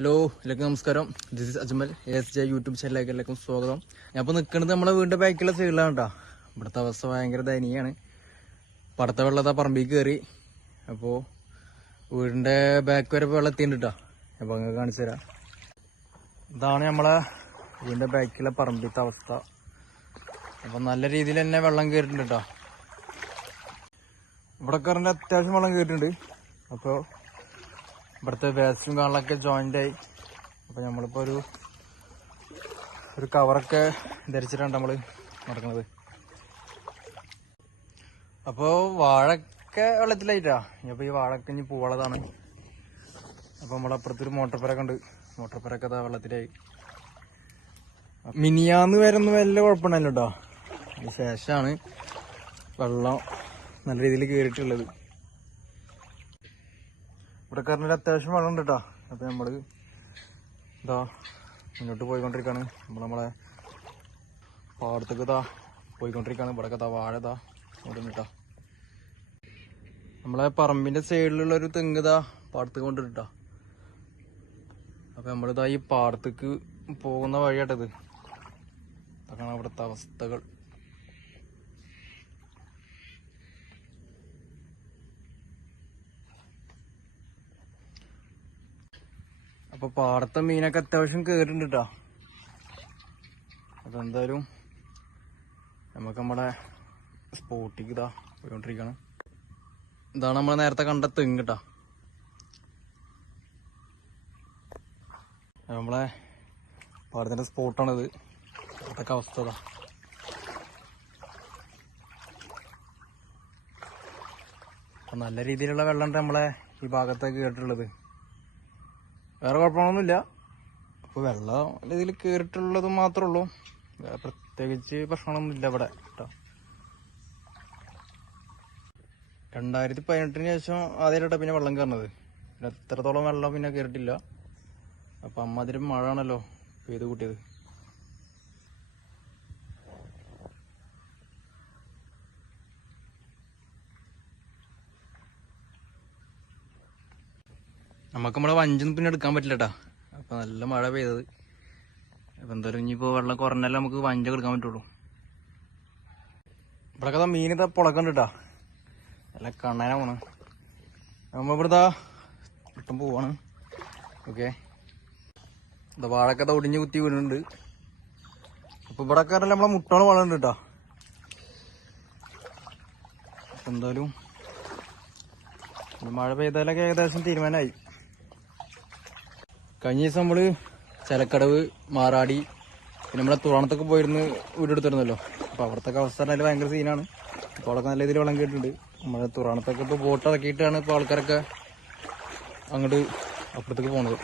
Hello എല്ലാവർക്കും നമസ്കാരം. This is Ajmal S J YouTube ചാനലിലേക്ക് എല്ലാവർക്കും സ്വാഗതം. ഞാൻ ഇപ്പോൾ നിൽക്കുന്നത് നമ്മളെ വീടിന്റെ ബാക്കിലുള്ള സൈഡിലാണ് കേട്ടോ ഇവിടുത്തെ അവസ്ഥ ഭയങ്കര ദയനീയമാണ്. പടത്തെ വെള്ളത്താ പറമ്പിൽ കയറി അപ്പോൾ വീടിന്റെ ബാക്ക് വരെ വെള്ളം എത്തിയിട്ടുണ്ട് കേട്ടോ അപ്പോൾ അങ്ങനെ കാണിച്ചു തരാം. ഇതാണ് നമ്മളെ വീടിന്റെ ബാക്കിലെ പറമ്പിലത്തെ അവസ്ഥ. അപ്പോൾ നല്ല രീതിയിൽ തന്നെ വെള്ളം കയറിയിട്ടുണ്ട് കേട്ടോ ഇവിടെ കയറിന്റെ അത്യാവശ്യം വെള്ളം കയറിയിട്ടുണ്ട് അപ്പോൾ ഇവിടുത്തെ വേസ്റ്റും കാണലൊക്കെ ജോയിന്റ് ആയി. അപ്പോൾ നമ്മളിപ്പോൾ ഒരു ഒരു കവറൊക്കെ ധരിച്ചിട്ടാണ് നമ്മൾ നടക്കുന്നത്. അപ്പോൾ വാഴൊക്കെ വെള്ളത്തിലായിട്ടാ. ഇനിയിപ്പോൾ ഈ വാഴൊക്കെ ഇനി പൂവളതാണ്. അപ്പോൾ നമ്മളപ്പുറത്തൊരു മോട്ടർപ്പരൊക്കെ ഉണ്ട്. മോട്ടർപ്പരൊക്കെ അതാ വെള്ളത്തിലായി. മിനിയാന്ന് വരെ വല്ല കുഴപ്പമുണ്ടല്ലോ കേട്ടോ അതിന് ശേഷമാണ് വെള്ളം നല്ല രീതിയിൽ കയറിയിട്ടുള്ളത് ഇവിടെ കറണ്ടിൽ അത്യാവശ്യം വെള്ളം ഉണ്ട് കേട്ടോ. അപ്പോൾ നമ്മൾ ഇതാ മുന്നോട്ട് പോയിക്കൊണ്ടിരിക്കുകയാണ് നമ്മൾ നമ്മളെ പാടത്തേക്ക് ഇതാ പോയിക്കൊണ്ടിരിക്കുകയാണ് ഇവിടെ കഥ വാഴ ഇതാ കേട്ടോ. നമ്മളെ പറമ്പിന്റെ സൈഡിലുള്ള ഒരു തെങ്ങ് ഇതാ പാടത്തേക്ക് കൊണ്ടിട്ടാ അപ്പം നമ്മളിതാ ഈ പാടത്തേക്ക് പോകുന്ന വഴിയാട്ടത്. അതാണ് അവിടുത്തെ അവസ്ഥകൾ. അപ്പൊ പാടത്തെ മീനൊക്കെ അത്യാവശ്യം കേറിണ്ട് കേട്ടോ അതെന്തായാലും നമുക്ക് നമ്മടെ സ്പോട്ടിക്ക് ഇതാ പോയിക്കൊണ്ടിരിക്കണം ഇതാണ് നമ്മൾ നേരത്തെ കണ്ട തെങ്ങ് കേട്ടോ നമ്മളെ പാടത്തിന്റെ സ്പോട്ടാണിത്. അതൊക്കെ അവസ്ഥ ഇതാ നല്ല രീതിയിലുള്ള വെള്ളം നമ്മളെ ഈ ഭാഗത്തേക്ക് കേട്ടിട്ടുള്ളത്. വേറെ കുഴപ്പമൊന്നുമില്ല അപ്പോൾ വെള്ളം ഇതിൽ കയറിയിട്ടുള്ളത് മാത്രമേ ഉള്ളൂ. വേറെ പ്രത്യേകിച്ച് പ്രശ്നമൊന്നുമില്ല ഇവിടെ കേട്ടോ. രണ്ടായിരത്തി പതിനെട്ടിന് ശേഷം ആദ്യമായിട്ടാണ് പിന്നെ വെള്ളം കയറുന്നത്. പിന്നെ എത്രത്തോളം വെള്ളം പിന്നെ കയറിയിട്ടില്ല. അപ്പം അമ്മാതിരി മഴ ആണല്ലോ പെയ്ത് കൂട്ടിയത്. നമുക്ക് നമ്മളെ വഞ്ചൊന്നും പിന്നെ എടുക്കാൻ പറ്റില്ല കേട്ടാ അപ്പൊ നല്ല മഴ പെയ്തത്. അപ്പൊ എന്തായാലും ഇനിയിപ്പോ വെള്ളം കുറഞ്ഞാലും നമുക്ക് വഞ്ച എടുക്കാൻ പറ്റുള്ളൂ. ഇവിടെ കഥ മീൻ ഇതാ നല്ല കണ്ണനാണ് പോണ്. നമ്മ ഇവിടുത്തെ ഇട്ടും പോവാണ്. ഓക്കെ. ഇതാ വാഴക്കഥ ഒടിഞ്ഞ് കുത്തി വീണുണ്ട്. അപ്പൊ ഇവിടെ കാരണം നമ്മളെ മുട്ടോളം ഉണ്ട് കേട്ടോ എന്തായാലും മഴ പെയ്താലൊക്കെ ഏകദേശം തീരുമാനമായി കഴിഞ്ഞ ദിവസം നമ്മൾ ചലക്കടവ് മാറാടി പിന്നെ നമ്മളെ തുറണത്തൊക്കെ പോയിരുന്ന് വീടെടുത്തിരുന്നല്ലോ അപ്പൊ അവിടത്തെ അവസ്ഥ പറഞ്ഞാൽ ഭയങ്കര സീനാണ് അപ്പൊ അവിടെ നല്ല രീതിയിൽ വെള്ളം കേട്ടിട്ടുണ്ട്. നമ്മളെ തുറണത്തൊക്കെ ഇപ്പോൾ ബോട്ട് ഇറക്കിയിട്ടാണ് ഇപ്പോൾ ആൾക്കാരൊക്കെ അങ്ങോട്ട് അപ്പുറത്തേക്ക് പോണത്.